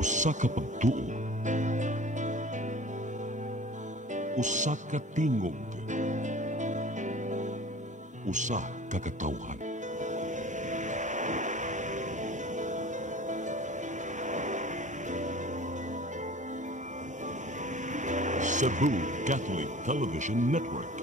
Usa ka pagtuo, usa ka tingog, usa ka katawhan. Cebu Catholic Television Network.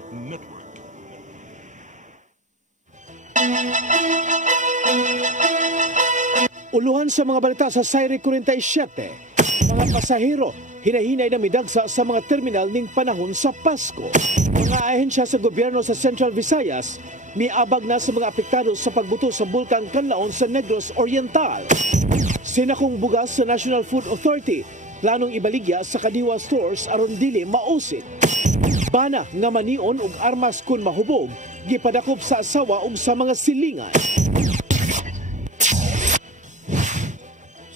Uluhan sa mga balita sa Sayre 47, mga pasahero hinahinay na midagsa sa mga terminal ning panahon sa Pasko. Mga ahensya sa gobyerno sa Central Visayas miabag na sa mga apektado sa pagbuto sa bulkan Kanlaon sa Negros Oriental. Sinakong bugas sa National Food Authority planong ibaligya sa Kadiwa stores aron dili mausit. Bana nga manion og armas kun mahubog gipadakop sa asawa ug sa mga silingan.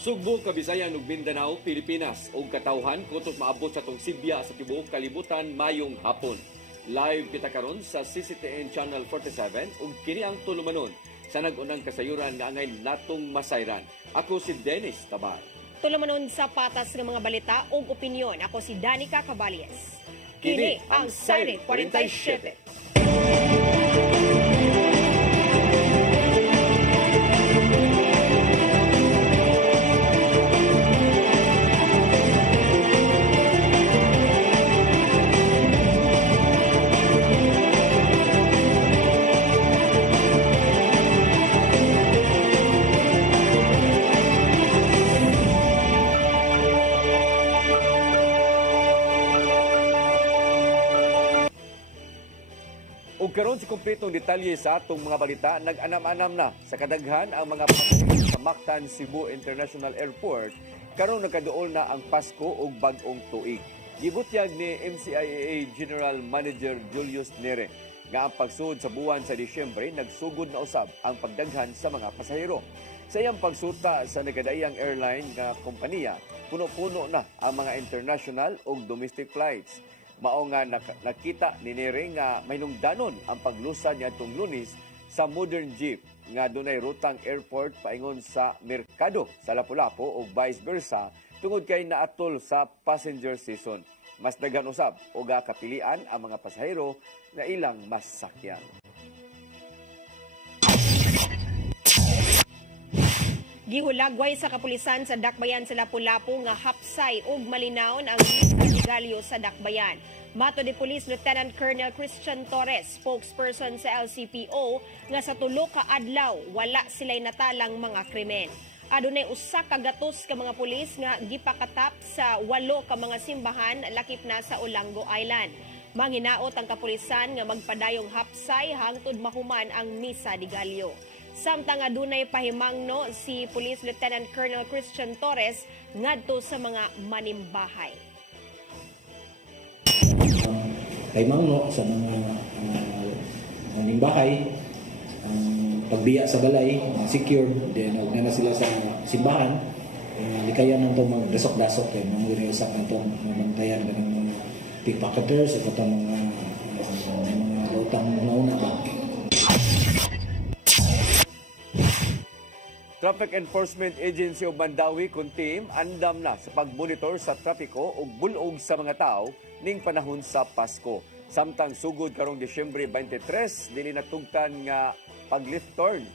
Sugbo, Kabisayan ug Mindanao, Pilipinas ug katawhan kutob maabot sa tong Sibya sa tibuok kalibutan mayong hapon. Live kita karon sa CCTN Channel 47 ug kini ang tulumanon sa nag-unang kasayuran nga angay natong masayran. Ako si Dennis Tabar. Tulumanon sa patas ng mga balita ug opinyon. Ako si Danica Caballes. Kini ang Sayre 47. Ug karon si kumpletong detalye sa atong mga balita, nag-anam-anam na sa kadaghan ang mga pasahero sa Mactan Cebu International Airport karon nagkaduol na ang Pasko ug bag-ong tuig. Gibutyag ni MCIAA General Manager Julius Nere nga ang pagsud sa buwan sa Disyembre nagsugod na usab ang pagdaghan sa mga pasahero. Sa iyang pagsuta sa nagkadaiyang airline nga kompanya, puno-puno na ang mga international ug domestic flights. Mao nga nakita ni Nere nga may nungdanon ang paglusad niadtong Lunes sa modern jeep nga dunay rutang airport paingon sa merkado sa Lapu-Lapu o vice versa tungod kay naatol sa passenger season. Mas daghan usab o kapilian ang mga pasahero nga ilang masakyan. Gihulagway sa kapulisan sa Dakbayan sa Lapu-Lapu nga hapsay ug malinaon ang lista legalyo sa Dakbayan. Mato ni Police Lieutenant Colonel Christian Torres, spokesperson sa LCPO, nga sa tulo ka adlaw wala sila'y natalang mga krimen. Adunay usa ka gatos ka mga pulis nga gipakatap sa 8 ka mga simbahan lakip na sa Olango Island. Manginaot ang kapulisan nga magpadayong hapsay hangtod mahuman ang misa di Galyo. Samtang adunay pahimangno si Police Lieutenant Colonel Christian Torres ngadto sa mga manimbahay. Pahimangno sa mga manimbahay, pagbiya sa balay, secured, then na sila sa simbahan, likayan ng itong magdasok-dasok, mangulisak ng itong mamantayan ng mga pickpocketers at itong mga lutang nauna ba. Traffic Enforcement Agency of Mandawi kun team andam na sa pagmonitor sa trapiko ug bulog sa mga tao ning panahon sa Pasko. Samtang sugod karong Disyembre 23 dili natugtan nga pag-left turn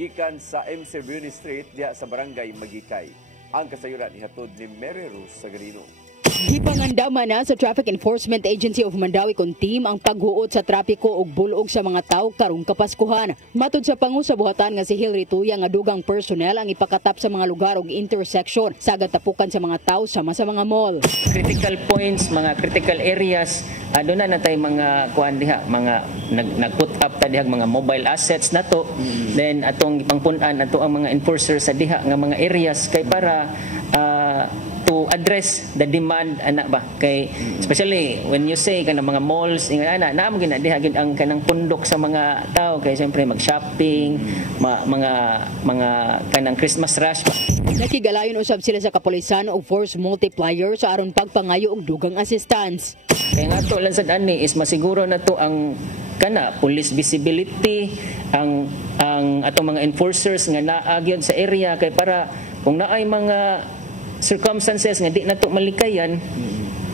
gikan sa MC Bruni Street diha sa Barangay Magikay. Ang kasayuran ihatod ni Mary Rose Sagarino. Gipangandaman na sa Traffic Enforcement Agency of Mandawi kun team ang paghuot sa trapiko ug bulog sa mga tawo karong Kapaskuhan. Matud sa pangusabuhatan nga si Hilary Tuya nga dugang personnel ang ipakatap sa mga lugar ug intersection sagad tapukan sa mga tawo sama sa mga mall. Critical points, mga critical areas, doon na tay mga kuan diha, mga nag-put up ta diha mga mobile assets nato. Then atong ipangpun-an ato ang mga enforcers sa diha nga mga areas kay para to address the demand ana ba kay especially when you say kanang mga malls ingana na mo ginadiha gid ang kanang pundok sa mga tao kay siyempre mag-shopping mga kanang Christmas rush ba. Nakigalayon usab sila sa kapulisan og force multiplier sa aron pagpangayo og dugang assistance. Kay ngato lang sad ani is masiguro na to ang kana police visibility ang atong mga enforcers nga naagyon sa area kay para kung naay mga circumstances nga di nato malikayan,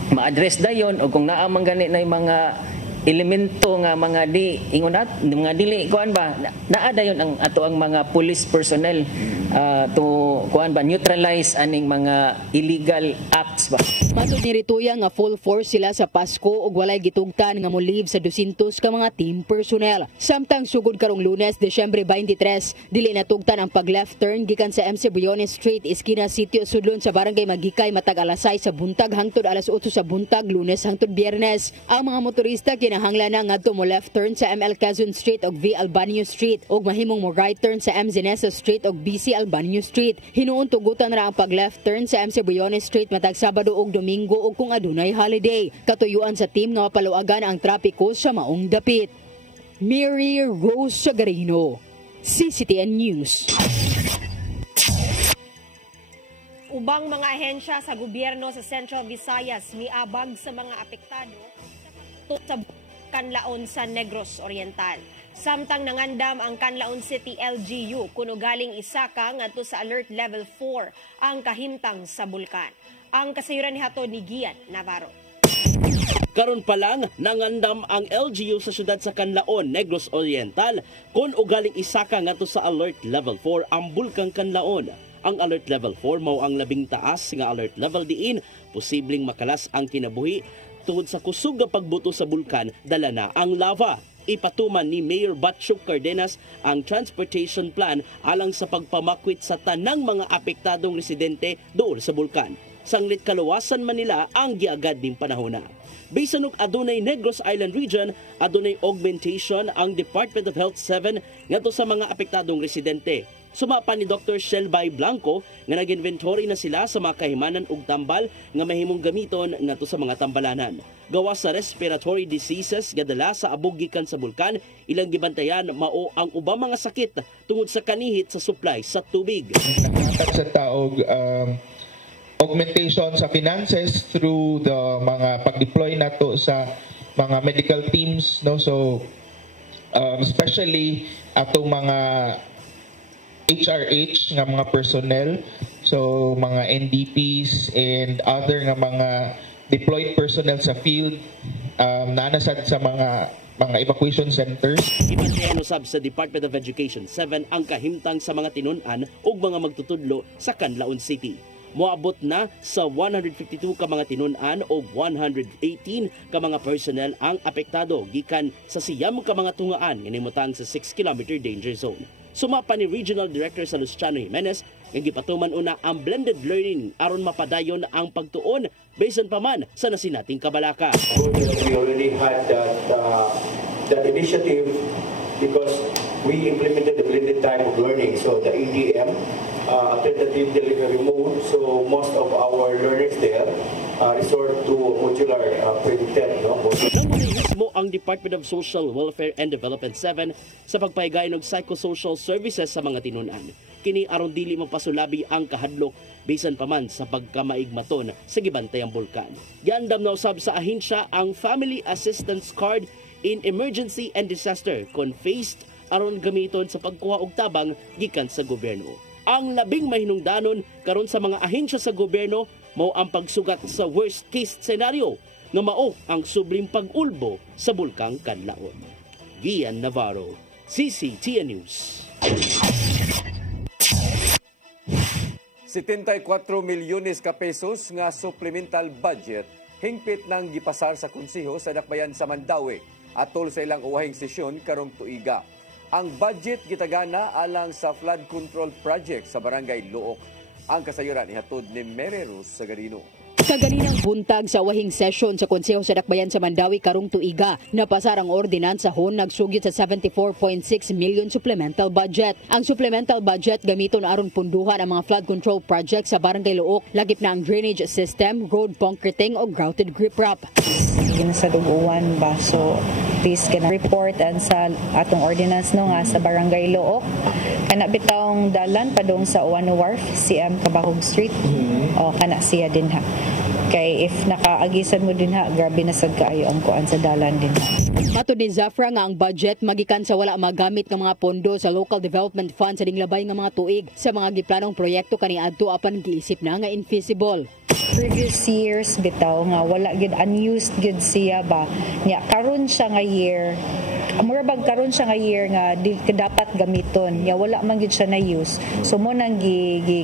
ma-address dayon, o kung naamang gani na yung mga elemento nga mga di ingunat mga dili kuan ba naa dayon ang ato ang mga police personnel to kuan ba neutralize aning mga illegal acts ba. Matud ni Rituya nga full force sila sa Pasko ug walay gitugtan nga molib sa 200 ka mga team personnel. Samtang sugod karong Lunes, Desyembre 23, dili natugtan ang pag-left turn gikan sa MC Briones Street, Esquina Sitio sudlon sa Barangay Magikay matag alas 6 sa buntag hangtod alas 8 sa buntag Lunes hangtod Biyernes. Ang mga motorista kinahanglan na ngadto mo left turn sa ML Quezon Street ug V Albanio Street ug mahimong mo right turn sa M Zinesa Street ug BC Albanio Street. Hinuon tugutan ra ang pag-left turn sa MC Briones Street matag Sabado ug Domingo ug kung adunay holiday. Katuyuan sa team nga mapaluagan ang trapiko sa maong dapit. Mary Rose Sagarino, CCTN News. Ubang mga ahensya sa gobyerno sa Central Visayas miabag sa mga apektado sa Kanlaon sa Negros Oriental. Samtang nangandam ang Canlaon City LGU kuno galing isaka ngadto sa alert level 4 ang kahimtang sa bulkan. Ang kasayuran ni hatod ni Gian Navarro. Karon pa lang nangandam ang LGU sa syudad sa Canlaon, Negros Oriental kun ugaling isaka ngadto sa alert level 4 ang bulkang Canlaon. Ang alert level 4 mao ang labing taas nga alert level diin posibleng makalas ang kinabuhi tungod sa kusog nga pagbuto sa bulkan dala na ang lava. Ipatuman ni Mayor Batchuk Cardenas ang transportation plan alang sa pagpamakwit sa tanang mga apektadong residente doon sa bulkan. Sanglit kaluwasan man nila ang giagad ning panahona. Bisan og adunay Negros Island Region, adunay augmentation ang Department of Health 7 ngadto sa mga apektadong residente. Sumapa ni Dr. Shelby Blanco nga nag-inventory na sila sa mga kahimanan ug tambal nga mahimong gamiton ngadto sa mga tambalanan. Gawas sa respiratory diseases nga dala sa abog gikan sa bulkan, ilang gibantayan mao ang ubang mga sakit tungod sa kanihit sa supply sa tubig. Nakahatag sa taog augmentation sa finances through the mga pag-deploy nato sa mga medical teams, no, so especially atong mga HRH nga mga personnel, so mga NDPs and other nga mga deployed personnel sa field, nanasad sa mga evacuation centers. Ibantayan usab sa Department of Education 7 ang kahimtang sa mga tinun-an ug mga magtutudlo sa Canlaon City. Moabot na sa 152 ka mga tinun-an o 118 ka mga personnel ang apektado gikan sa siyam ka mga tungaan nga nimutang sa 6-kilometer danger zone. Sumapa ni Regional Director sa Luciano Jimenez nga gipatuman una ang blended learning aron mapadayon ang pagtuon bisan pa man sa nasinating kabalaka. We already had that initiative because we implemented the blended type of learning, so the ADM, alternative delivery mode, so most of our learners there resort to modular predicted. Mismo ang Department of Social Welfare and Development 7 sa pagpahigayon og psychosocial services sa mga tinun-an. Kini aron dili mapasulabi ang kahadlok bisan pa man sa pagkamaigmaton sa gibantayang bulkan. Giandam na usab sa ahensya ang Family Assistance Card in Emergency and Disaster kon faced aron gamiton sa pagkuha og tabang gikan sa gobyerno. Ang labing mahinungdanon karon sa mga ahensya sa gobyerno mao ang pagsugat sa worst case scenario nga mao ang subling pag-ulbo sa bulkang Canlaon. Gian Navarro, CCTN News. 74 milyones ka pesos nga supplemental budget hingpit nang gipasar sa konseho sa Dakbayan sa Mandawi atol sa ilang uwahing sesyon karong tuiga. Ang budget gitagana alang sa flood control project sa Barangay Luok. Ang kasayuran ihatod ni Mary Rose Sagarino. Kaganinang buntag sa wahing session sa Konseho sa Dakbayan sa Mandawi karong tuiga, napasar ang ordenansa nagsugyot sa 74.6 million supplemental budget. Ang supplemental budget gamiton aron punduhan ang mga flood control project sa Barangay Luok, lagip na ang drainage system, road concreting o grouted grip wrap. Yun sa duguan ba, so please can report and sa atong ordinance no nga sa Barangay Luok kana bitawng dalan padung sa Uwano Wharf, CM Kabahog Street, o kana siya din ha. Kay if nakaagisan mo din ha, grabe na sad kaayo ang kuan sa dalan din ha. Matod ni Zafra nga ang budget magikan sa wala magamit ng mga pondo sa local development fund sa dinglabay nga mga tuig sa mga giplanong proyekto kaniadto apan giisip na nga infeasible. Previous years bitaw nga wala gid unused gid siya ba. Nya karon siya nga year murabag karon siya nga year nga di dapat gamiton nya wala man gid siya na use so mo nang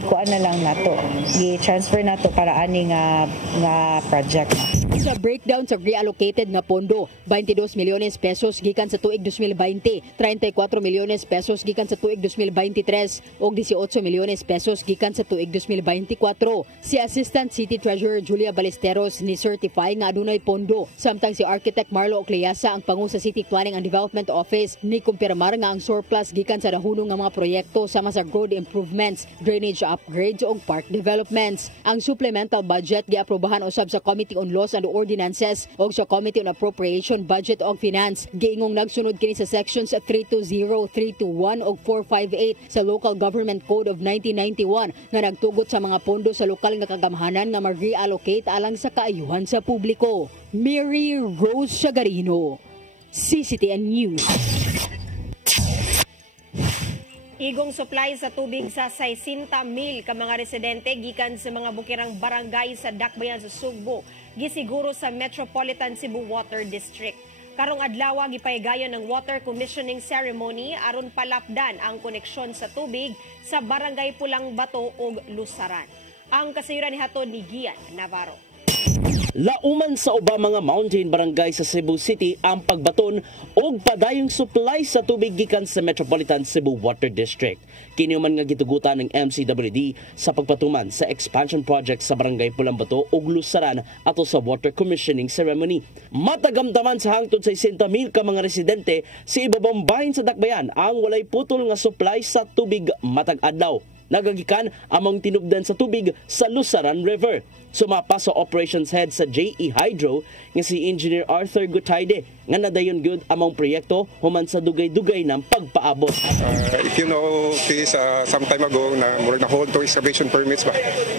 kuan na lang nato gi-transfer nato para ani nga project. Sa breakdown sa reallocated nga pondo, 22 milyones pesos gikan sa tuig 2020, 34 milyones pesos gikan sa tuig 2023 ug 18 milyones pesos gikan sa tuig 2024. Si Assistant City Treasurer Julia Ballesteros ni certify nga adunay pondo, samtang si Architect Marlo Ocleasa ang pangu sa City Planning and Development Office ni kumpirmar nga ang surplus gikan sa dahunong nga mga proyekto sama sa road improvements, drainage upgrades ug park developments. Ang supplemental budget giaprobahan usab sa Committee on Laws and Ordinances ug sa Committee on Appropriation, Budget ug Finance. Giingong nagsunod kini sa sections 320, 321 ug 458 sa Local Government Code of 1991 nga nagtugot sa mga pondo sa lokal nga kagamhanan nga mag-reallocate alang sa kaayuhan sa publiko. Mary Rose Shagarino, CCTN News. Igong supply sa tubig sa 60,000 ka mga residente gikan sa mga bukirang barangay sa Dakbayan sa Sugbo gisiguro sa Metropolitan Cebu Water District. Karong adlaw gipahigayon ng water commissioning ceremony aron palapdan ang koneksyon sa tubig sa Barangay Pulang Bato ug Lusaran. Ang kasayuran ni hatod ni Gian Navarro. Lauman sa uba mga mountain barangay sa Cebu City ang pagbaton og padayong supply sa tubig gikan sa Metropolitan Cebu Water District. Kini man nga gitugutan ng MCWD sa pagpatuman sa expansion project sa Barangay Pulang Bato ug Lusaran ato sa water commissioning ceremony. Matagamdaman sa hangtod sa 60,000 ka mga residente sa ibabang bahin sa Dakbayan ang walay putol nga supply sa tubig matag adlaw. Nagagikan among tinubdan sa tubig sa Lusaran River. Sumapa sa operations head sa JE Hydro nga si Engineer Arthur Gutaide nga nadayon gyud among proyekto human sa dugay-dugay ng pagpaabot. If you know, please, some time ago na murag na hold to excavation permits ba.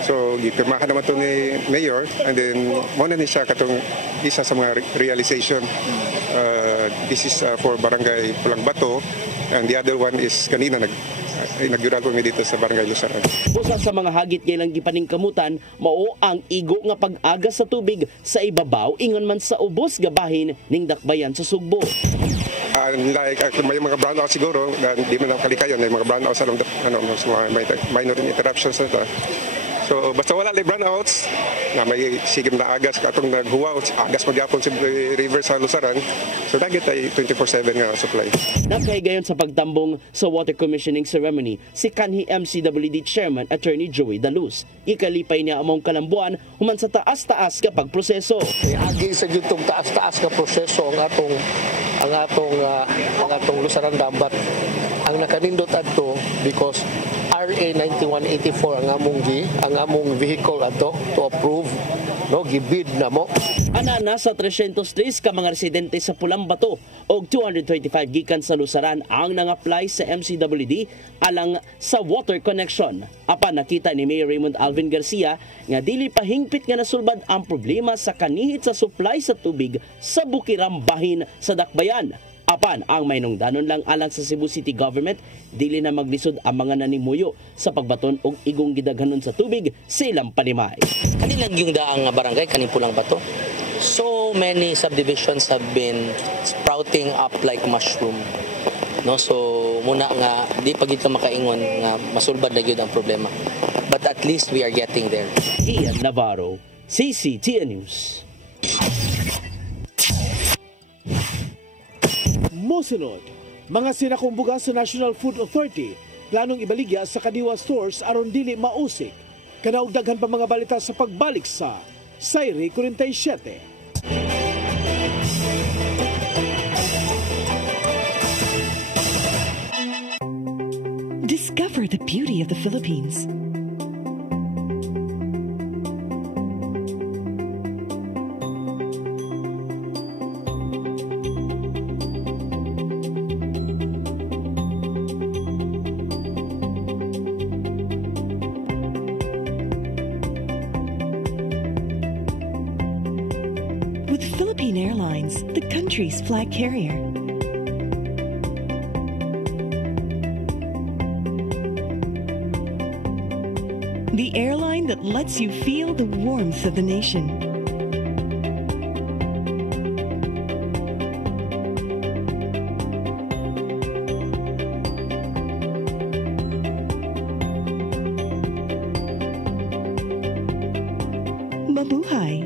So gipirmahan naman to ni Mayor and then mo na ni siya katong isa sa mga realization. This is for Barangay Pulang Bato and the other one is kanina nagyural ko dito sa Barangay Lusaran. Usa sa mga hagit kailang gipaningkamutan mao ang igo nga pag-aga sa tubig sa ibabaw ingon man sa ubos gabahin ning Dakbayan sa Sugbo. May mga brownout siguro, hindi man lang kalikayon, may mga brownout sa may minor interruptions na ito. So basta wala lang brownouts, na may sigim na agas katong naghuwa, agas magyapon sa river sa Lusaran. So dagit ay 24/7 nga supply. Nakahigayon sa pagtambong sa water commissioning ceremony si kanhi MCWD Chairman Attorney Joey Daluz. Ikalipay niya among kalambuan human sa taas-taas ka pagproseso. Agi sa gitong taas-taas ka proseso ang atong Lusaran Dam, but ang nakanindot adto because RA 9184 ang among vehicle ato to approve, no, gibid na mo. Ana nasa 303 ka mga residente sa Pulang Bato og 235 gikan sa Lusaran ang nang-apply sa MCWD alang sa water connection. Apan nakita ni Mayor Raymond Alvin Garcia nga dili pa hingpit nga nasulbad ang problema sa kanihit sa supply sa tubig sa bukirang bahin sa Dakbayan. Apan ang mainungdanon lang alang sa Cebu City Government dili na maglisod ang mga nanimuyo sa pagbaton og igong gidaghanon sa tubig sa ilang panimay. Kanilang yung daang barangay kaning Pulang Bato. So many subdivisions have been sprouting up like mushroom. No, so muna nga di pa gid ka makaingon nga masulbad na gyud ang problema. But at least we are getting there. Ian Navarro, CCTN News. Mosunod, mga sinakumbuga sa National Food Authority planong ibaligya sa kadiwa stores aron dili mausik. Kanaog daghan pa mga balita sa pagbalik sa Sayri 47. Discover the beauty of the Philippines. country's flag carrier. The airline that lets you feel the warmth of the nation. Mabuhay!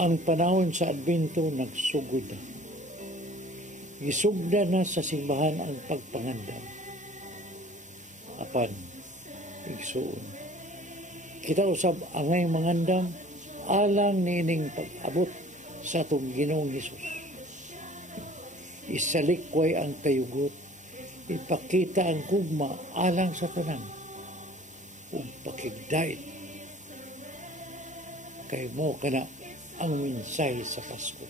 Ang panahon sa Adbento nagsugod na. Gisugda na sa simbahan ang pagpangandam. Apan, igsuon. Kita usab angay mangandam alang nining pag-abot sa atong Ginoong Hesus. Isalikway ang kayugot, ipakita ang kugma alang sa tanan, ug pakigdait. Kay mo kana ang mensahe sa Pasko.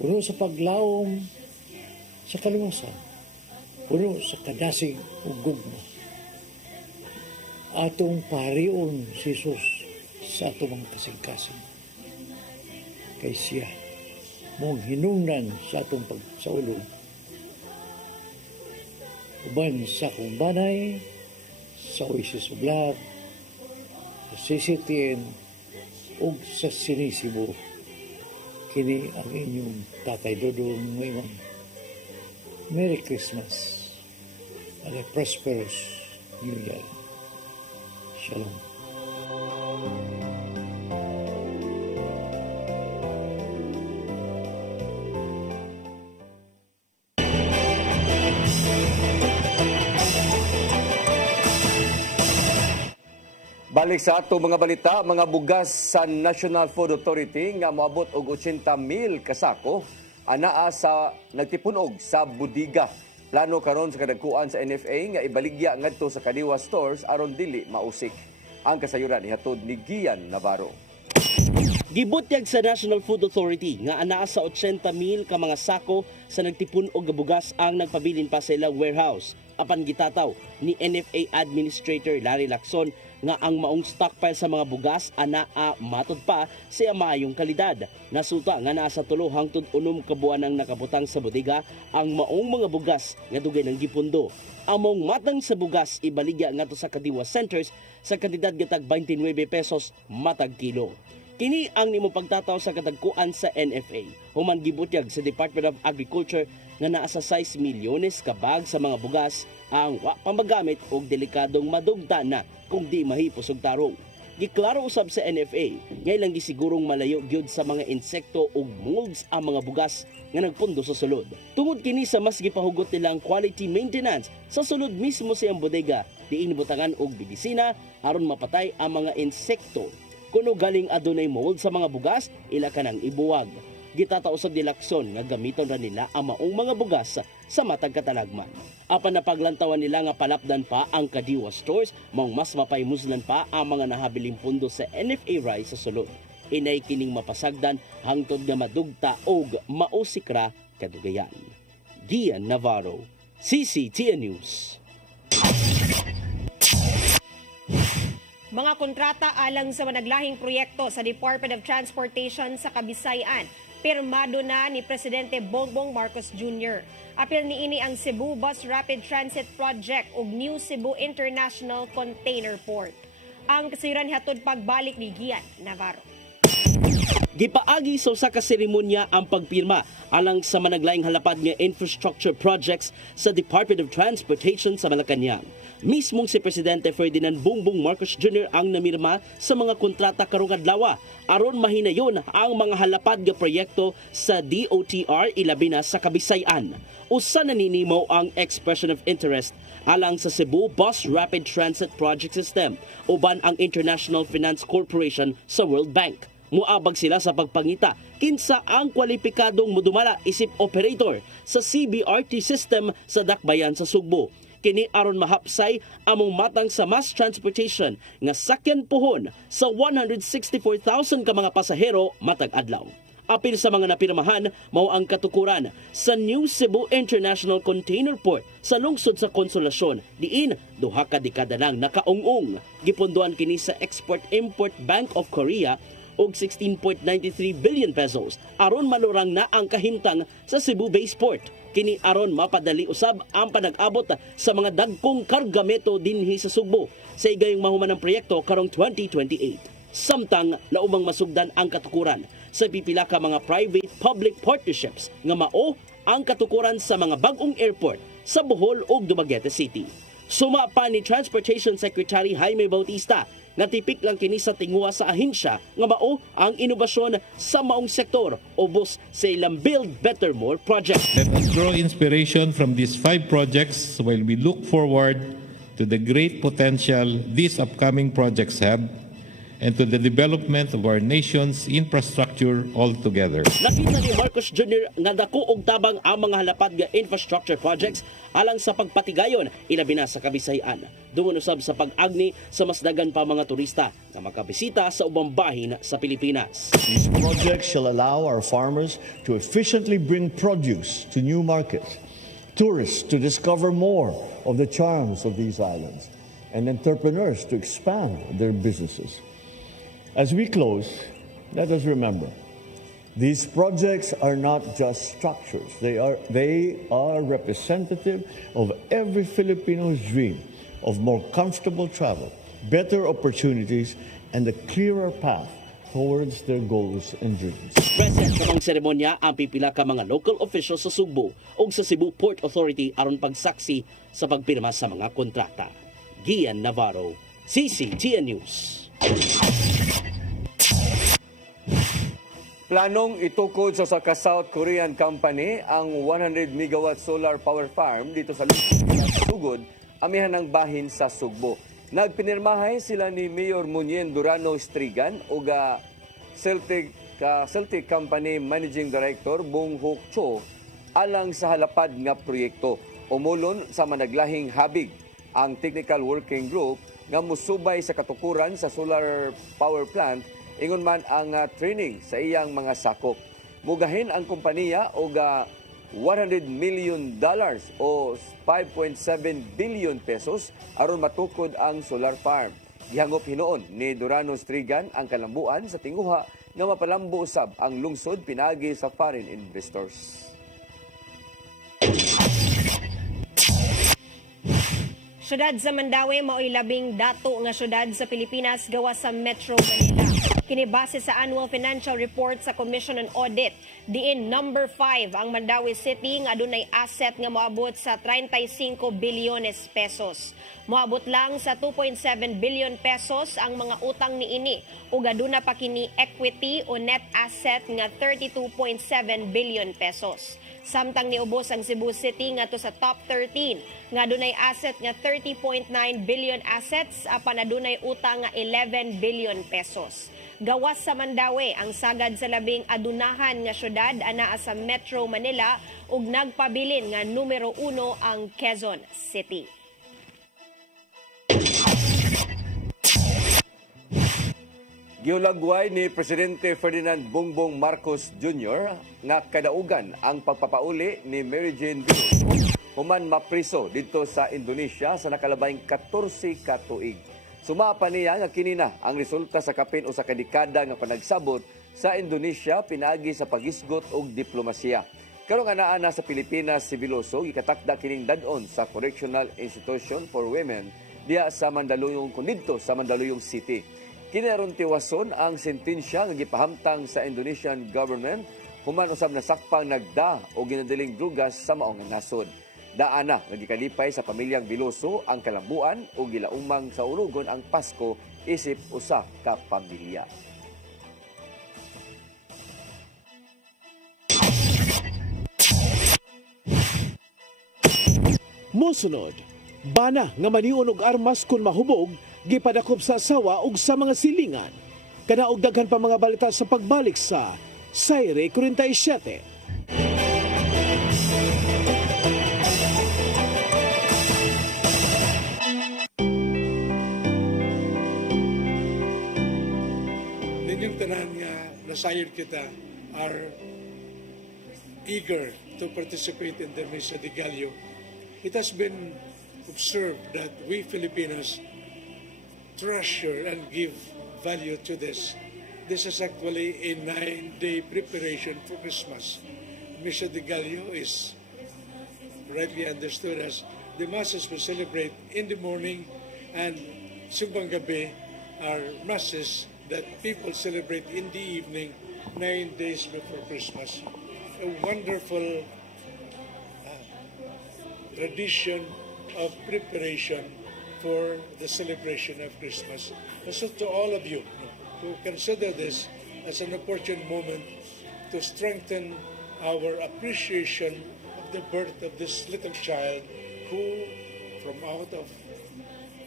Puno sa paglawom sa kaluwasan, puno sa kadasig ug gugma. Atong parion si Jesus sa atong kasing-kasing. Kay siya mong hinungdan sa atong pagsaulog. Uban sa akong banay, sa Oasis Vlog, sa CCTN, ug sa sinisibo. Kini ang inyong Tatay Dodong ngayon. Merry Christmas and a prosperous New Year. Shalom. Balik sa ato mga balita, mga bugas sa National Food Authority nga moabot og 80,000 kasako anaa sa nagtipunog sa budiga. Plano karon sa kadagkuan sa NFA nga ibaligya ngadto sa kadiwa stores aron dili mausik. Ang kasayuran ihatod ni Gian Navarro. Gibutyag sa National Food Authority nga anaa sa 80,000 ka mga sako sa nagtipon og bugas ang nagpabilin pa sa ilang warehouse. Apan gitataw ni NFA Administrator Larry Lacson nga ang maong stockpile sa mga bugas anaa matud pa sa maayong kalidad. Nasuta nga naa sa 3 hangtod 6 ka buwan ang nakabutang sa bodega ang maong mga bugas nga dugay ng gipundo. Among matang sa bugas ibaligya ngadto sa kadiwa centers sa kantidad gatag 29 pesos matag kilo. Kini ang nimo pagtataw sa kadagkuan sa NFA. Human gibutyag sa Department of Agriculture nga naa sa 6 milyones ka bag sa mga bugas ang wa pa magamit og delikadong madugta na kung di mahipos og tarong. Giklaro usab sa NFA nga ilang gisigurong malayo gyud sa mga insekto ug molds ang mga bugas nga nagpundo sa sulod. Tungod kini sa mas gipahugot nilang quality maintenance sa sulod mismo sa iyang bodega, diin butangan og medisina aron mapatay ang mga insekto. kuno galing adunay mold sa mga bugas, ila ka nang ibuwag. Gitatausag ni Lacson nga gamiton ra nila ang maong mga bugas sa matag katalagman. Apan napaglantawan nila nga palapdan pa ang Kadiwa stores, maong mas mapaymuslan pa ang mga nahabiling pundo sa NFA rice sa sulod. Inay kining mapasagdan hangtod nga madugta og mausikra kadugayan. Gian Navarro, CCTN News. Mga kontrata alang sa managlahing proyekto sa Department of Transportation sa Kabisayan, pirmado na ni Presidente Bongbong Marcos Jr. Apil niini ang Cebu Bus Rapid Transit Project ug New Cebu International Container Port. Ang kasiran hatod pagbalik ni Gian Navarro. Gipaagi sa usa ka seremonya ang pagpirma alang sa managlaing halapad nga infrastructure projects sa Department of Transportation sa Malacañang. Mismong si Presidente Ferdinand Bongbong Marcos Jr. ang namirma sa mga kontrata karong adlaw aron mahinayon ang mga halapad nga proyekto sa DOTR ilabi na sa Kabisayan. Usa na ninimo ang expression of interest alang sa Cebu Bus Rapid Transit Project System uban ang International Finance Corporation sa World Bank. Muabag sila sa pagpangita kinsa ang kwalipikadong modumala isip operator sa CBRT system sa dakbayan sa Sugbo. Kini aron mahapsay among matang sa mass transportation nga sakyan pohon sa 164,000 ka mga pasahero matag adlaw. Apil sa mga napirmahan mao ang katukuran sa New Cebu International Container Port sa lungsod sa Konsolasyon diin duha ka dekada nang nakaung-ung. Gipondohan kini sa Export-Import Bank of Korea og 16.93 billion pesos aron malurang na ang kahimtang sa Cebu Base Port. Kini aron mapadali usab ang panag-abot sa mga dagkong kargamento dinhi sa Sugbo sa igayong mahuman ng proyekto karong 2028. Samtang laumang masugdan ang katukuran sa pipila ka mga private-public partnerships nga mao ang katukuran sa mga bagong airport sa Bohol ug Dumaguete City. Suma pa ni Transportation Secretary Jaime Bautista nga tipik lang kini sa tinguha sa ahensya nga mao ang inobasyon sa maong sektor ubos sa ilang Build Better More project. Let us draw inspiration from these 5 projects while we look forward to the great potential these upcoming projects have and to the development of our nation's infrastructure altogether. Nakita ni Marcos Jr. nga dako og tabang ang mga halapad nga infrastructure projects alang sa pagpatigayon ilabi na sa Kabisayan. Dungon usab sa pag-agni sa mas dagan pa mga turista na makabisita sa ubang bahin sa Pilipinas. These projects shall allow our farmers to efficiently bring produce to new markets, tourists to discover more of the charms of these islands, and entrepreneurs to expand their businesses. As we close, let us remember, these projects are not just structures. They are representative of every Filipino's dream of more comfortable travel, better opportunities, and a clearer path towards their goals and dreams. Present sa mga seremonya ang pipila ka mga local officials sa Sugbo o sa Cebu Port Authority aron pagsaksi sa pagpirma sa mga kontrata. Gian Navarro, CCTN News. Planong itukod sa South Korean company ang 100 megawatt solar power farm dito sa Sugod, amihan ng bahin sa Sugbo. Nagpinirmahay sila ni Mayor Munyen Durano Strigan o Celtic Company Managing Director Bong Hook Cho alang sa halapad nga proyekto. Umulon sa managlahing habig ang Technical Working Group nga musubay sa katukuran sa solar power plant ingon man ang training sa iyang mga sakop. Mugahin ang kompanya og $100 million o 5.7 billion pesos aron matukod ang solar farm. Gihangop hinuon ni Durano Strigan ang kalambuan sa tinguha nga mapalambo usab ang lungsod pinagi sa foreign investors. Syudad sa Mandaue mao'y labing dato nga syudad sa Pilipinas gawa sa Metro Manila. Kini base sa annual financial report sa Commission on Audit, diin number 5 ang Mandaue City nga adunay asset nga moabot sa 35 bilyones pesos. Moabot lang sa 2.7 billion pesos ang mga utang niini ug aduna pa kini equity o net asset nga 32.7 billion pesos. Samtang niubos ang Cebu City nga to sa top 13 nga adunay asset nga 30.9 billion assets apan adunay utang nga 11 billion pesos. Gawas sa Mandawi ang sagad sa labing adunahan nga syudad anaa sa Metro Manila ug nagpabilin nga numero 1 ang Quezon City. Giulagway ni Presidente Ferdinand Bongbong Marcos Jr. nga kadaugan ang pagpapauli ni Mary Jane Veloso human mapriso dito sa Indonesia sa nakalabayng 14 ka tuig. Sumapa niya nga kinina ang resulta sa kapin o sa kadekada nga panagsabot sa Indonesia pinaagi sa pagisgot og diplomasya. Karong anaa na sa Pilipinas si Veloso gikatakda kining dad-on sa Correctional Institution for Women diha sa Mandaluyong kundidto sa Mandaluyong City. Kinaron tiwason ang sentensya nga gipahamtang sa Indonesian government human usab nasakpang nagda o ginadaling drugas sa maong nasod. Daana nga gikalipay sa pamilyang Veloso ang kalambuan o gilaumang sa urugon ang Pasko isip usa ka pamilya. Mosunod, bana nga maniun og armas kun mahubog gipadakop sa asawa ug sa mga silingan. Kana og daghan pa mga balita sa pagbalik sa Sayre 47. Ninyong tanan nga nasayod kita are eager to participate in the Misa de Gallo. It has been observed that we Filipinos treasure and give value to this. This is actually a 9-day preparation for Christmas. Misa de Gallo is rightly understood as the masses we celebrate in the morning, and Simbang Gabi are masses that people celebrate in the evening, 9 days before Christmas. A wonderful tradition of preparation for the celebration of Christmas. And so to all of you who consider this as an opportune moment to strengthen our appreciation of the birth of this little child who from out of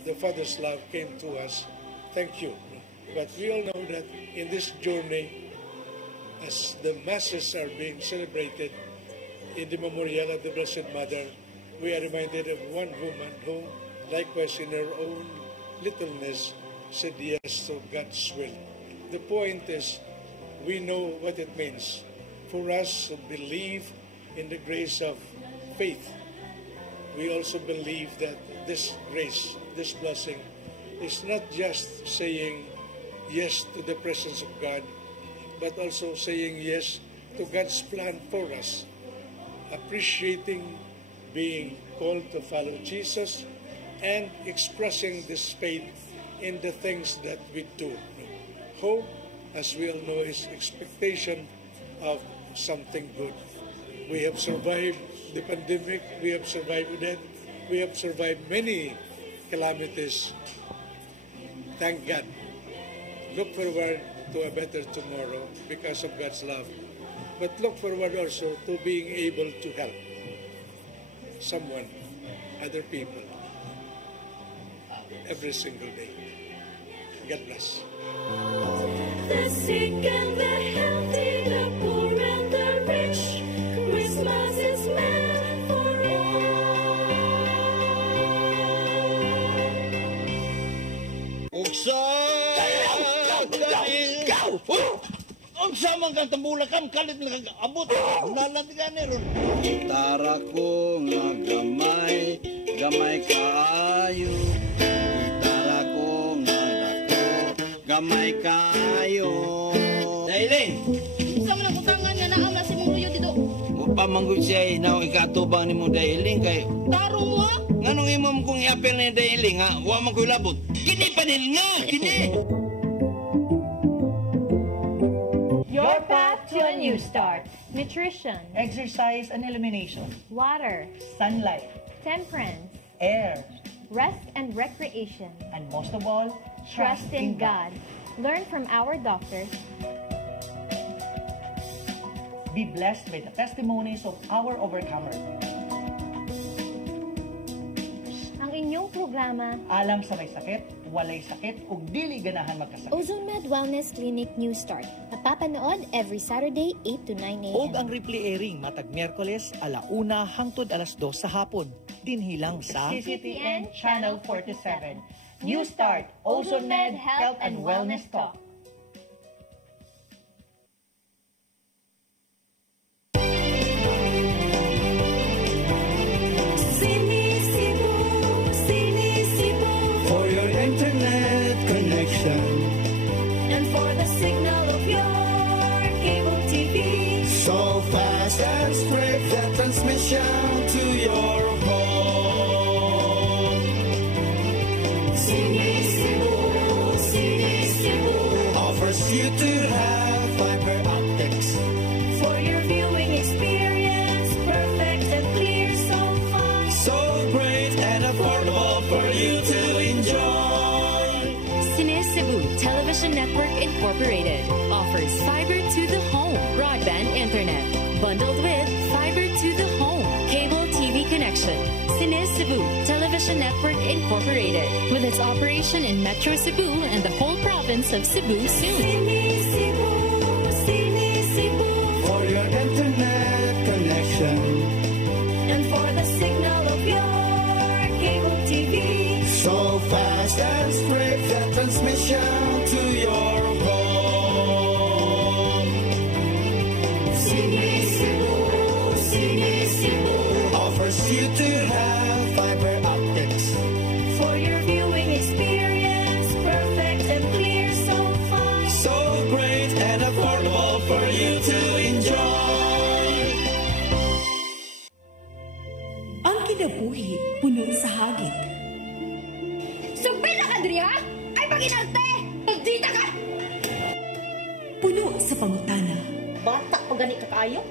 the Father's love came to us, thank you. But we all know that in this journey, as the masses are being celebrated in the memorial of the Blessed Mother, we are reminded of one woman who, likewise in her own littleness, said yes to God's will. The point is, we know what it means for us to believe in the grace of faith. We also believe that this grace, this blessing, is not just saying yes to the presence of God, but also saying yes to God's plan for us, appreciating being called to follow Jesus, and expressing this faith in the things that we do. Hope, as we all know, is expectation of something good. We have survived the pandemic, we have survived that, we have survived many calamities. Thank God. Look forward to a better tomorrow because of God's love. But look forward also to being able to help someone, other people, every single day. God bless. The sick and the healthy, the poor and the rich, Christmas is meant for all. Unsa man kang tambulakan kalit nagabot nalantigan ni ron. Gitara ko nga gamay, gamay kaayo. Gitara ko nga dako, gamay kaayo. Dailing. Unsa man ang utangan nga naa na si mong luyo dito? Upa manggod siya inaw ikatubang nimo Dailing kay. Tarong mo? Nganong imong kung iapil ni Dailing ha? Wa man koy labot. Kini panil nga, kini. Your path to a new start. Nutrition. Exercise and elimination. Water. Sunlight. Temperance. Air. Rest and recreation. And most of all, trust in God. Learn from our doctors. Be blessed by the testimonies of our overcomers. Ang inyong programa, Alam sa May Sakit, walay sakit ug dili ganahan magkasakit. Ozone Med Wellness Clinic New Start. Napapanood every Saturday 8 to 9 a.m. Ug ang replay airing matag Miyerkules 1:00 hangtod 2:00 sa hapon. Dinhilang sa CCTN Channel 47. New Start, Ozone Med Health and Wellness Talk. For your internet connection and for the signal of your cable TV, so fast and straight the transmission to your home. Sini Cebu offers you to have fiber optics for your viewing experience, perfect and clear, so fast, so great and affordable for you to enjoy. Cine Cebu Television Network Incorporated offers fiber to the home broadband internet bundled with fiber to the home cable TV connection. Cine Cebu Television Network Incorporated with its operation in Metro Cebu and the whole province of Cebu soon. Cine Cebu for your internet connection and for the signal of your cable TV, so fast and straight the transmission to your home. Cine Cebu offers you to have fiber optics for your viewing experience, perfect and clear, so fast, so great and affordable for you to enjoy. Ang kinabuhi puno sa hagit. Sumpila ka, Dria! Ay, pag-inalte! Magdita ka! Puno sa pangutana. Bata pa gani ka kayo?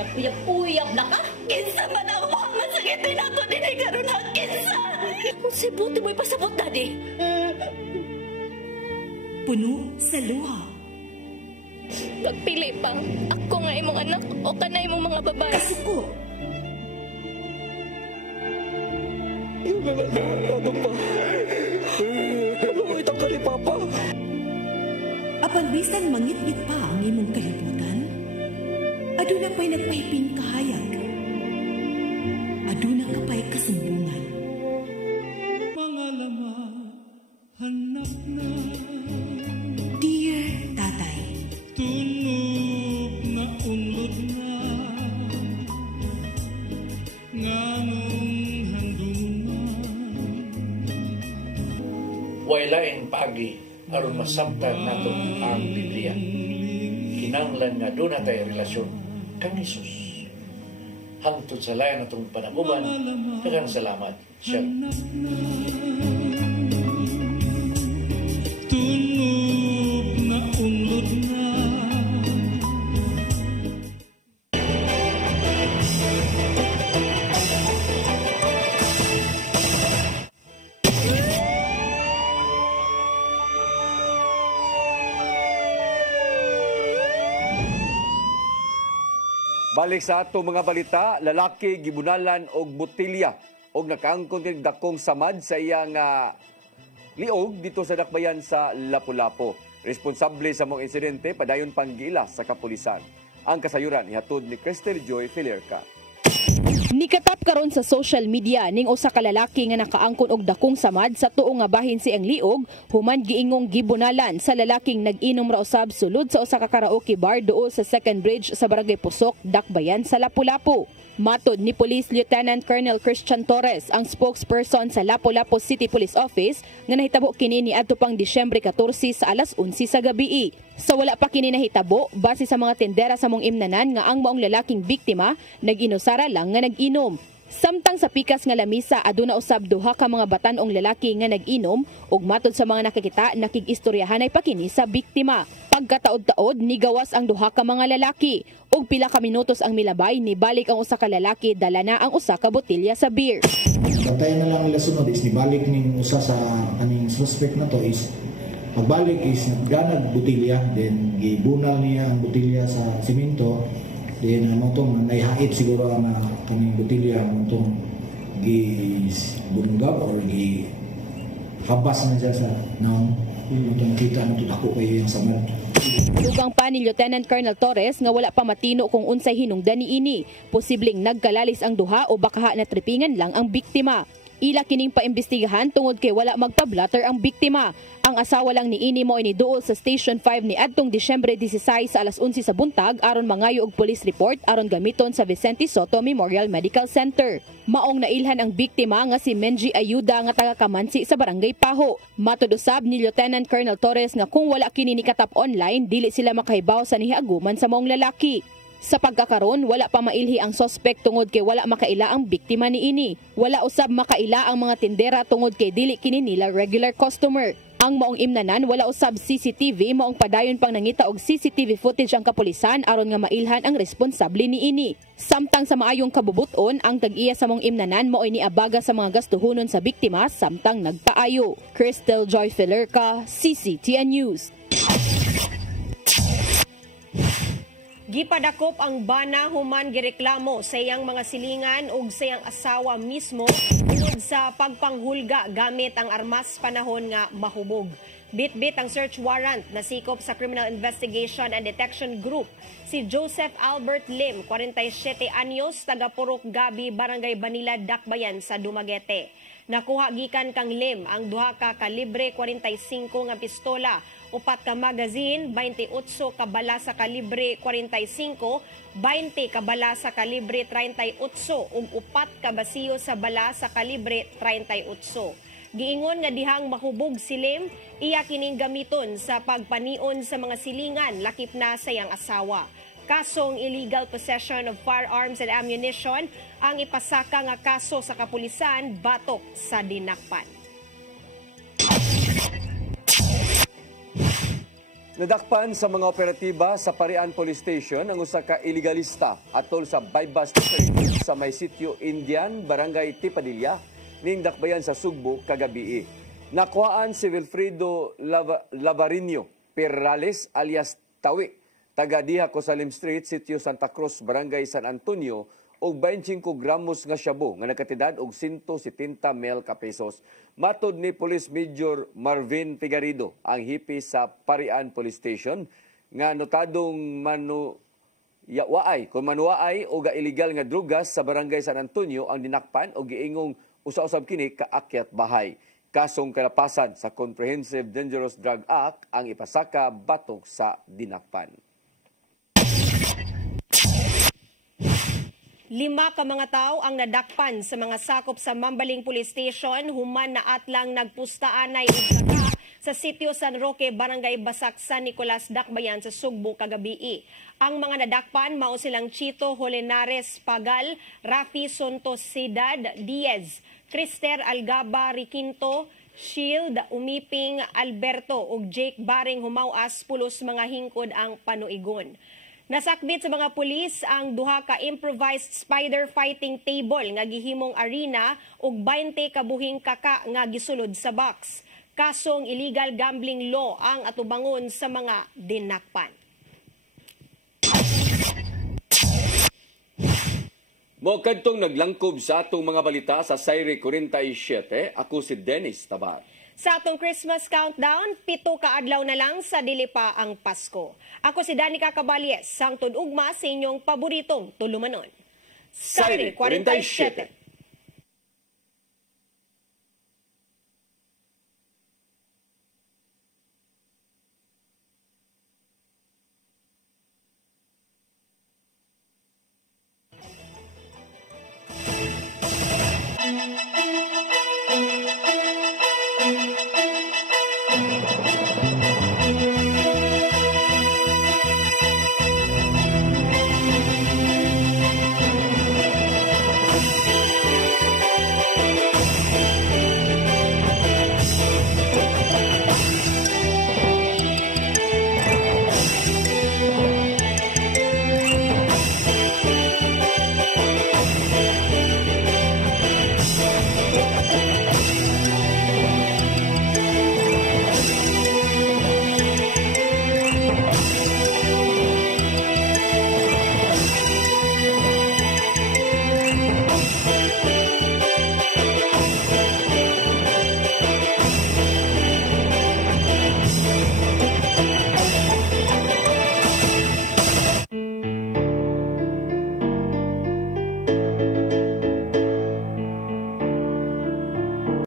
Nagpuyab-puyab na ka? Kinsa man ang mga sakitin nato din ay karoon na kinsa! Kung sibuti mo'y pasabot na di. Puno sa luha. Pagpili pang ako nga imong anak o kanay imong mga babae. Kasuko. Yung ano pa? Kaluoy ka ni Papa. Apan bisan mangit-ngit pa ang imong kalibutan, aduna pa'y nagpahiping kahayag. Aduna ka pa'y kasumbungan. Mga lama, hanap na. Dear Tatay, Tunog na unlod na. Nganong handungan. Wailaing pagi aron masabtan nato ang Biblia. Kinahanglan nga doon na tayo relasyon kang Jesus. Hangtod sa layan natong panaguban, daghang salamat. Shalom. Tunog na unlod na. Balik sa ato mga balita, lalaki gibunalan og botilya og nakaangkon kay dakong samad sa iyang liog dito sa dakbayan sa Lapu-Lapu. Responsable sa mong insidente padayon panggila sa kapulisan. Ang kasayuran ihatod ni Cristel Joy Filerca. Nikatap karon sa social media ning usa ka lalaki nga nakaangkon og dakong samad sa tuo nga bahin siyang liog human giingong gibunalan sa lalaking nag-inom ra usab sulod sa usa ka karaoke bar duol sa Second Bridge sa Barangay Pusok, Dakbayan sa Lapu-Lapu. Matod ni Police Lieutenant Colonel Christian Torres, ang spokesperson sa Lapu-Lapu City Police Office, nga nahitabo kini niadto pang Disyembre 14 sa alas 11 sa gabi. Sa wala pa kini nahitabo, base sa mga tendera sa mong imnanan nga ang maong lalaking biktima nag-inusara lang nga nag-inom. Samtang sa pikas nga lamisa aduna usab duha ka mga batan-ong lalaki nga nag-inom ug matod sa mga nakakita nakig-istoryahanay pa kini sa biktima. Pagkataod-taod nigawas ang duha ka mga lalaki ug pila ka minutos ang milabay nibalik ang usa ka lalaki dala na ang usa ka botelya sa beer. Bantayan na lang nila sunod is nibalik ning usa sa kaning suspect na to is pagbalik is nagganag botelya then gibunal niya ang botelya sa simento. Then motong naihait siguro ang kaming botilya motong gibunggab or habas na dyan sa naong. Yung nakita na ito ako kayo yung samad. Dugang pa ni Lieutenant Colonel Torres nga wala pa matino kung unsay hinungdan niini. Posibleng nagkalalis ang duha o baka na tripingan lang ang biktima. Ila kining paimbestigahan tungod kay wala magpa-blatter ang biktima. Ang asawa lang niini mo iniduol sa Station 5 ni adtong Disyembre 16 sa alas 11 sa buntag aron mangayo og police report aron gamiton sa Vicente Soto Memorial Medical Center. Maong nailhan ang biktima nga si Menji Ayuda nga taga Kamansi sa Barangay Paho. Matud usab ni Lieutenant Colonel Torres nga kung wala kini nikatap online dili sila makahibaw sa nihiaguman sa maong lalaki. Sa pagkakaron, wala pa mailhi ang sospek tungod kay wala makaila ang biktima niini. Wala usab makaila ang mga tindera tungod kay dili kini nila regular customer. Ang maong imnanan wala usab CCTV maong padayon pang nangita og CCTV footage ang kapulisan aron nga mailhan ang responsable niini. Samtang sa maayong kabubuton, ang tag-iya sa maong imnanan maoy niabaga sa mga gastuhonon sa biktima samtang nagpaayo. Crystal Joy Filerca, CCTN News. Gipadakop ang bana human gireklamo sa iyang mga silingan ug sa iyang asawa mismo tungod sa pagpanghulga gamit ang armas panahon nga mahubog. Bit-bit ang search warrant na sikop sa Criminal Investigation and Detection Group si Joseph Albert Lim, 47 anyos, taga Purok Gabi, Barangay Banila, Dakbayan sa Dumaguete. Nakuha gikan kang Lim ang duha ka kalibre 45 nga pistola, 4 ka magazine, 28 ka bala sa kalibre 45, 20 ka bala sa kalibre 38 ug 4 ka basiyo sa bala sa kalibre 38. Giingon nga dihang mahubog si Lim, iya kining gamiton sa pagpanion sa mga silingan lakip na sa iyang asawa. Kasong illegal possession of firearms and ammunition ang ipasaka nga kaso sa kapulisan batok sa dinakpan. Nadakpan sa mga operatiba sa Parian Police Station ang usa ka illegalista atol sa bypass sa may sitio Indian, Barangay Tipadilla, ning Dakbayan sa Sugbo kagabi. Nakuhaan si Wilfredo Lavarinho Perales alias Tawi, taga diha Cosalim Street, sitio Santa Cruz, Barangay San Antonio, og 25 gramos nga shabu nga nakatidad og 170 mil ka pesos. Matod ni Police Major Marvin Figarido, ang hipi sa Parian Police Station, nga notadong manuwaay o illegal nga drugas sa Barangay San Antonio ang dinakpan o giingong usa-usab kini kaakyat bahay. Kasong kalapasan sa Comprehensive Dangerous Drug Act ang ipasaka batok sa dinakpan. 5 ka mga tao ang nadakpan sa mga sakop sa Mambaling Police Station human na atlang nagpustaanay og saka sa sitio San Roque, Barangay Basak, San Nicolas, Dakbayan sa Sugbo kagabi. Ang mga nadakpan mao silang Chito Holenares Pagal, Rafi Sontosidad Diaz, Crister Algaba Riquinto, Shield Umiping Alberto ug Jake Baring Humawas pulos mga hingkod ang panuigon. Nasakbit sa mga pulis ang duha ka improvised spider fighting table nga gihimong arena ug 20 ka buhing kaka nga gisulod sa box. Kasong illegal gambling law ang atubangon sa mga dinakpan. Mo kadtong naglangkob sa atong mga balita sa Sayre 47, ako si Dennis Tabar. Sa atong Christmas countdown, 7 ka adlaw na lang sa dili pa ang Pasko. Ako si Danica Caballes, sang tud-ugma sa inyong paboritong tulumanon. Sayre 47.